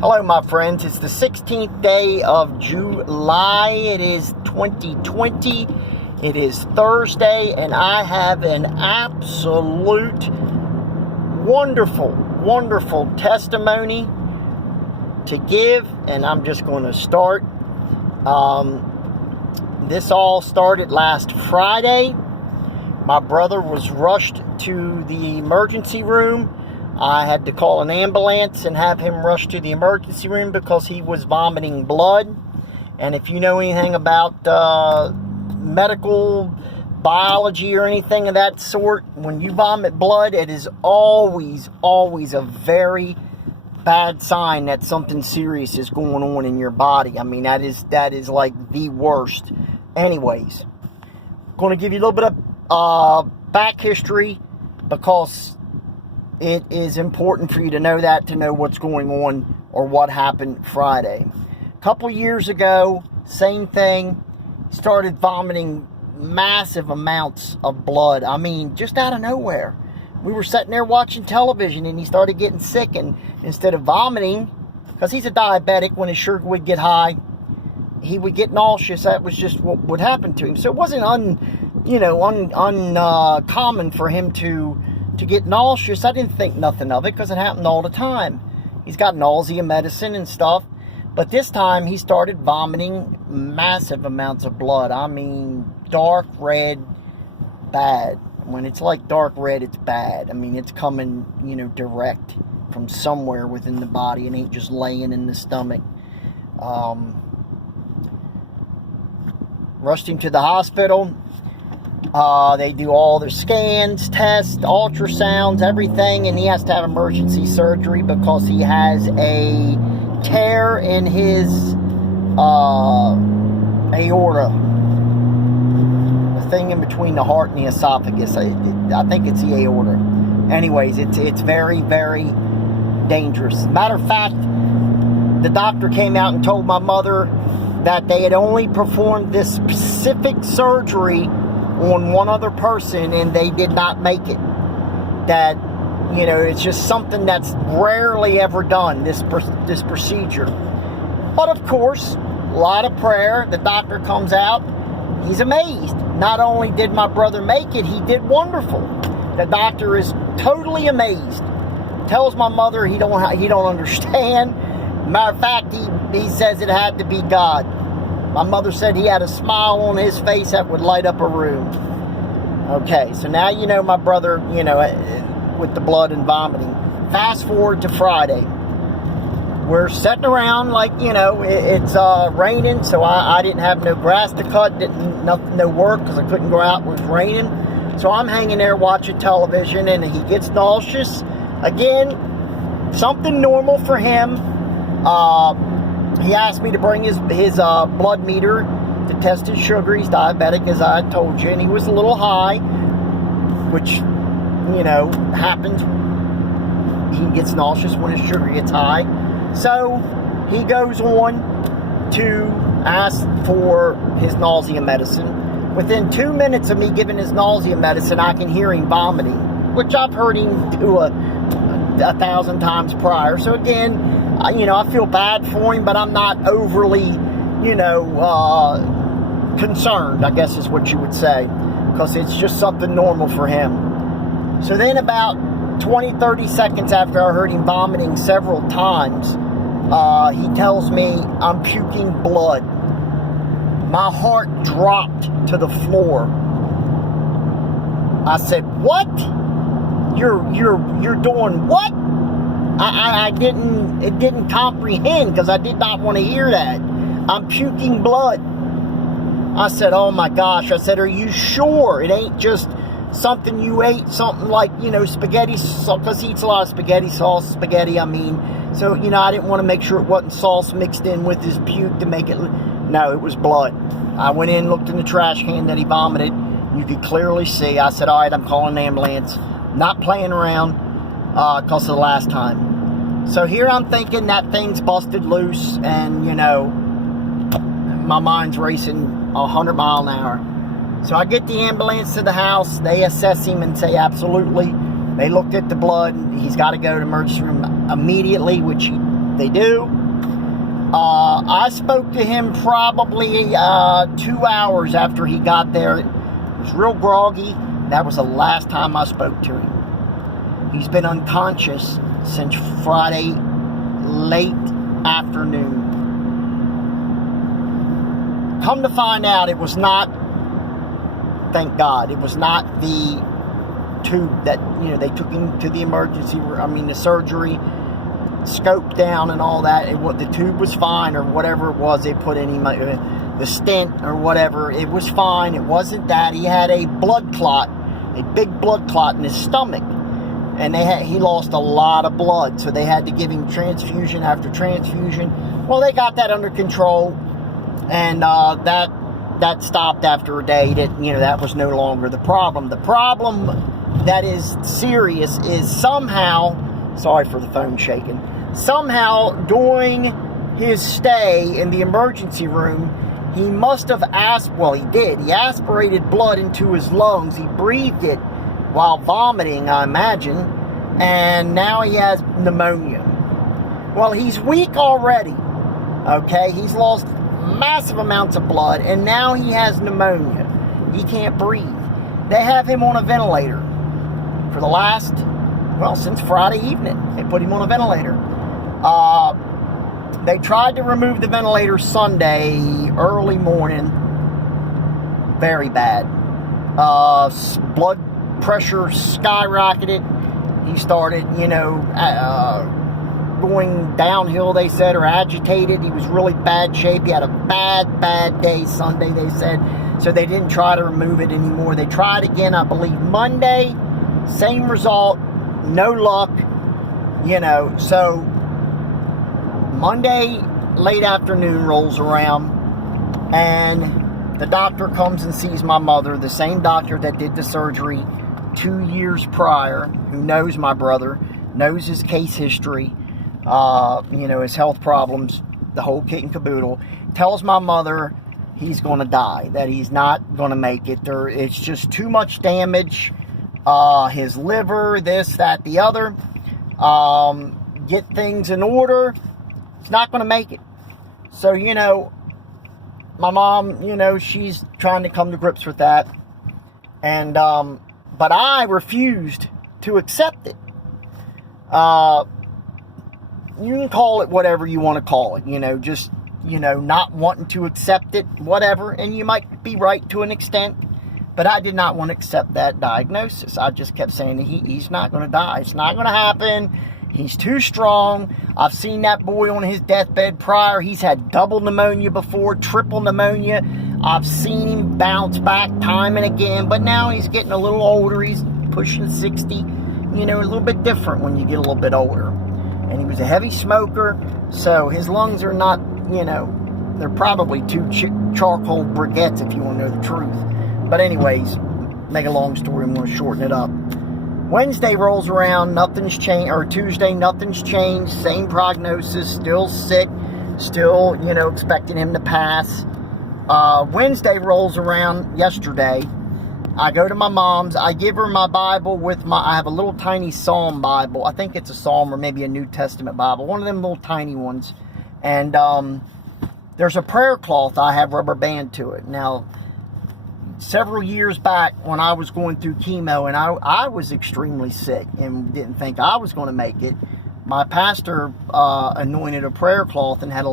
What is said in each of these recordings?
Hello, my friends. It's the 16th day of July. It is 2020. It is Thursday, and I have an absolute wonderful testimony to give, and I'm just going to start. This all started last Friday. My brother was rushed to the emergency room. I had to call an ambulance and have him rushed to the emergency room because he was vomiting blood. And if you know anything about medical biology or anything of that sort, when you vomit blood, it is always a very bad sign that something serious is going on in your body. I mean, that is like the worst. Anyways, going to give you a little bit of back history because it is important for you to know that, to know what's going on or what happened Friday. A couple years ago, same thing, started vomiting massive amounts of blood. I mean, just out of nowhere. We were sitting there watching television and he started getting sick, and instead of vomiting, because he's a diabetic, when his sugar would get high, he would get nauseous. That was just what would happen to him. So it wasn't uncommon for him to get nauseous. I didn't think nothing of it because it happened all the time. He's got nausea medicine and stuff. But this time he started vomiting massive amounts of blood. I mean, dark red, bad. When it's like dark red, it's bad. I mean, it's coming, direct from somewhere within the body. It ain't just laying in the stomach. Rushed him to the hospital. They do all their scans, tests, ultrasounds, everything, and he has to have emergency surgery because he has a tear in his aorta, the thing in between the heart and the esophagus. I think it's the aorta. Anyways, it's very, very dangerous. Matter of fact, the doctor came out and told my mother that they had only performed this specific surgery on one other person and they did not make it. That, it's just something that's rarely ever done, this procedure. But of course, a lot of prayer. The doctor comes out. He's amazed. Not only did my brother make it, he did wonderful. The doctor is totally amazed. Tells my mother he don't understand. Matter of fact, he says it had to be God. My mother said he had a smile on his face that would light up a room. Okay, so now you know my brother, with the blood and vomiting. Fast forward to Friday. We're sitting around like, it's raining, so I didn't have no grass to cut, no work because I couldn't go out, it was raining. So I'm hanging there watching television and he gets nauseous. Again, something normal for him. He asked me to bring his blood meter to test his sugar. He's diabetic, as I told you, and he was a little high, which, happens. He gets nauseous when his sugar gets high. So he goes on to ask for his nausea medicine. Within 2 minutes of me giving his nausea medicine, I can hear him vomiting, which I've heard him do a 1,000 times prior. So again, I feel bad for him, but I'm not overly, concerned, I guess is what you would say, because it's just something normal for him. So then about 20, 30 seconds after I heard him vomiting several times, he tells me I'm puking blood. My heart dropped to the floor. I said, "What? You're doing what?" I didn't comprehend because I did not want to hear that. I'm puking blood. I said, "Oh my gosh." I said, "Are you sure it ain't just something you ate, something like, spaghetti, because he eats a lot of spaghetti sauce, so, I didn't want to make sure it wasn't sauce mixed in with his puke to make it." No, it was blood. I went in, looked in the trash can that he vomited. You could clearly see. I said, "All right, I'm calling an ambulance." Not playing around because of the last time. So here I'm thinking that thing's busted loose and, my mind's racing 100 miles an hour. So I get the ambulance to the house. They assess him and say, absolutely. They looked at the blood. He's got to go to the emergency room immediately, which they do. I spoke to him probably 2 hours after he got there. He was real groggy. That was the last time I spoke to him. He's been unconscious since Friday late afternoon. Come to find out, it was not, thank God, it was not the tube that, they took him to the emergency room, the surgery, scoped down and all that. The tube was fine, or whatever it was they put in him, the stent or whatever, it was fine. It wasn't that. He had a blood clot, a big blood clot in his stomach, and he lost a lot of blood, so they had to give him transfusion after transfusion. Well, they got that under control, and that stopped after a day. That was no longer the problem. The problem that is serious is somehow, sorry for the phone shaking, somehow during his stay in the emergency room, he must have he did. He aspirated blood into his lungs. He breathed it while vomiting, I imagine, and now he has pneumonia. Well, he's weak already, okay? He's lost massive amounts of blood, and now he has pneumonia. He can't breathe. They have him on a ventilator for the last, since Friday evening. They put him on a ventilator. They tried to remove the ventilator Sunday early morning. Very bad. Blood pressure skyrocketed. He started, going downhill, they said, or agitated. He was really bad shape. He had a bad day Sunday, they said. So they didn't try to remove it anymore. They tried again, I believe, Monday. Same result. No luck. So Monday late afternoon rolls around, and the doctor comes and sees my mother, the same doctor that did the surgery 2 years prior, who knows my brother, knows his case history, his health problems, the whole kit and caboodle. Tells my mother he's going to die, that he's not going to make it. It's just too much damage. His liver, this, that, the other. Get things in order. He's not going to make it. So, my mom, she's trying to come to grips with that. And, but I refused to accept it. You can call it whatever you want to call it, just, not wanting to accept it, whatever. And you might be right to an extent, but I did not want to accept that diagnosis. I just kept saying that he's not going to die. It's not going to happen. He's too strong. I've seen that boy on his deathbed prior. He's had double pneumonia before, triple pneumonia. I've seen him bounce back time and again, but now he's getting a little older. He's pushing 60, a little bit different when you get a little bit older. And he was a heavy smoker, so his lungs are not, they're probably two charcoal briquettes, if you want to know the truth. But anyways, make a long story, I'm going to shorten it up. Wednesday rolls around, nothing's changed, or Tuesday, nothing's changed, same prognosis, still sick, still, expecting him to pass. Wednesday rolls around yesterday. I go to my mom's, I give her my Bible I have a little tiny Psalm Bible. I think it's a Psalm or maybe a New Testament Bible, one of them little tiny ones. And there's a prayer cloth I have rubber band to it. Now, several years back when I was going through chemo and I was extremely sick and didn't think I was going to make it, my pastor anointed a prayer cloth and had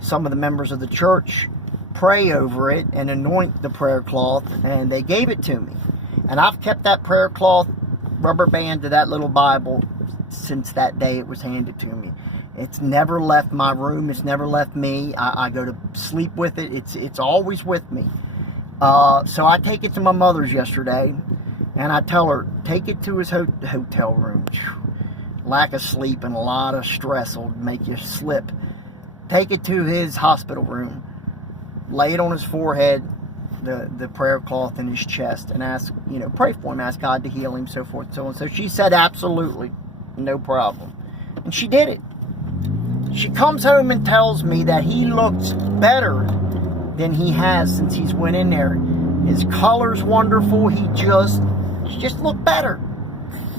some of the members of the church pray over it and anoint the prayer cloth, and they gave it to me. And I've kept that prayer cloth rubber band to that little Bible since that day it was handed to me. It's never left my room. It's never left me. I go to sleep with it. It's always with me. So I take it to my mother's yesterday, and I tell her, take it to his hotel room. Lack of sleep and a lot of stress will make you slip. Take it to his hospital room. Lay it on his forehead, the prayer cloth in his chest, and ask, pray for him, ask God to heal him, so forth and so on. So she said, absolutely, no problem. And she did it. She comes home and tells me that he looks better than he has since he's went in there. His color's wonderful. He just looked better.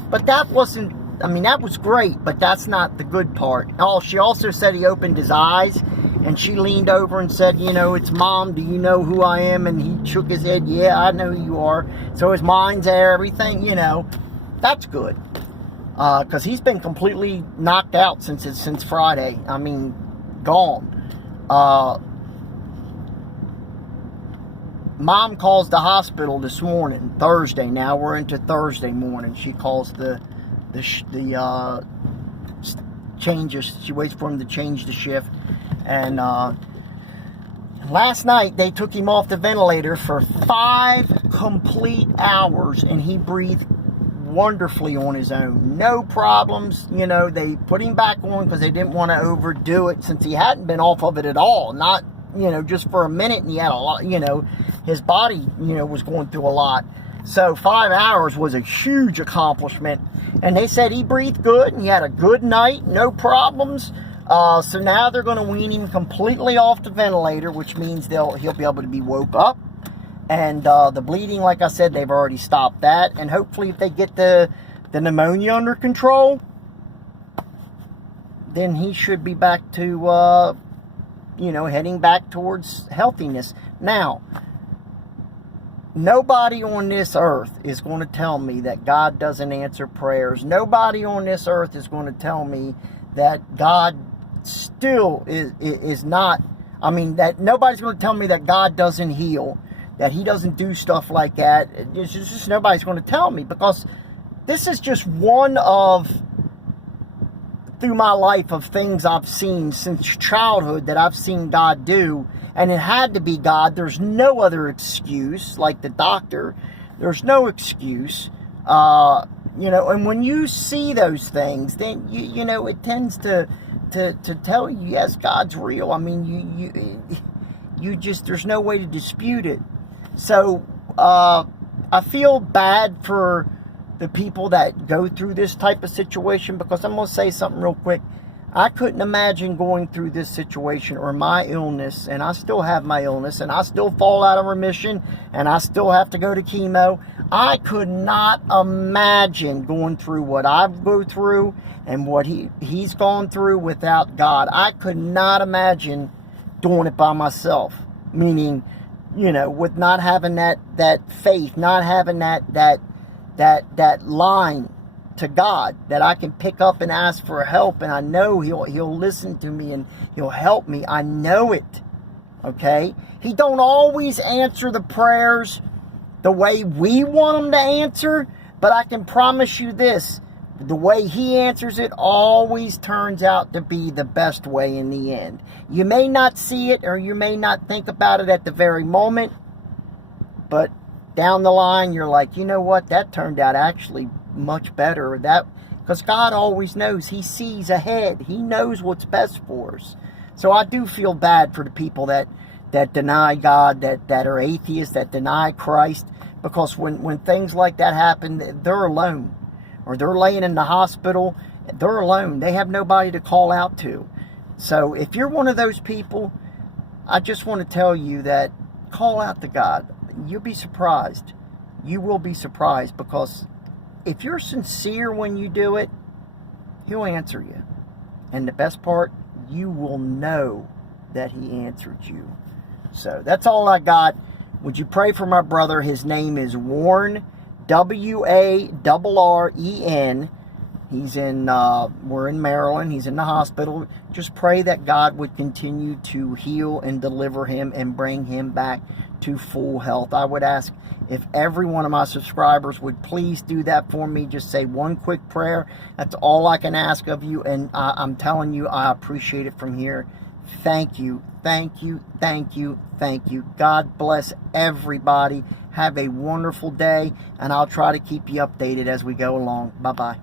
But that wasn't I mean, that was great, but that's not the good part. Oh, she also said he opened his eyes, and she leaned over and said, you know, it's Mom, do you know who I am? And he shook his head, yeah, I know who you are. So his mind's there, everything, you know. That's good. Because he's been completely knocked out since Friday. I mean, gone. Mom calls the hospital this morning, Thursday. Now we're into Thursday morning. She calls the changes. She waits for him to change the shift. And last night they took him off the ventilator for 5 complete hours, and he breathed wonderfully on his own. No problems. You know, they put him back on because they didn't want to overdo it, since he hadn't been off of it at all. Not, you know, just for a minute, and he had a lot, you know, his body, you know, was going through a lot. So 5 hours was a huge accomplishment. And they said he breathed good, and he had a good night, no problems. So now they're going to wean him completely off the ventilator, which means he'll be able to be woke up. And the bleeding, like I said, they've already stopped that. And hopefully if they get the pneumonia under control, then he should be back to, you know, heading back towards healthiness. Now, nobody on this earth is going to tell me that God doesn't answer prayers. Nobody on this earth is going to tell me that God still is not, I mean, that nobody's going to tell me that God doesn't heal, that he doesn't do stuff like that. It's just nobody's going to tell me, because this is just one of, through my life, of things I've seen since childhood that I've seen God do. And it had to be God. There's no other excuse, like the doctor. There's no excuse. You know, and when you see those things, then, you know, it tends to tell you, yes, God's real. I mean, you just, there's no way to dispute it. So, I feel bad for the people that go through this type of situation, because I'm going to say something real quick. I couldn't imagine going through this situation, or my illness, and I still have my illness, and I still fall out of remission, and I still have to go to chemo. I could not imagine going through what I've go through and what he's gone through without God. I could not imagine doing it by myself, meaning, you know, with not having that faith, not having that line to God that I can pick up and ask for help, and I know he'll listen to me and he'll help me. I know it. Okay? He don't always answer the prayers the way we want him to answer, but I can promise you this: the way he answers it always turns out to be the best way in the end. You may not see it, or you may not think about it at the very moment, but down the line you're like, you know what, that turned out actually much better. That, because God always knows. He sees ahead. He knows what's best for us. So I do feel bad for the people that deny God, that are atheists, that deny Christ, because when things like that happen, they're alone, or they're laying in the hospital, they're alone. They have nobody to call out to. So if you're one of those people, I just want to tell you that call out to God. You'll be surprised. You will be surprised, because if you're sincere when you do it, he'll answer you. And the best part, you will know that he answered you. So that's all I got. Would you pray for my brother? His name is Warren, W-A-R-R-E-N. He's in, we're in Maryland. He's in the hospital. Just pray that God would continue to heal and deliver him and bring him back to full health. I would ask if every one of my subscribers would please do that for me. Just say one quick prayer. That's all I can ask of you. And I'm telling you, I appreciate it from here. Thank you. Thank you. Thank you. Thank you. God bless everybody. Have a wonderful day. And I'll try to keep you updated as we go along. Bye-bye.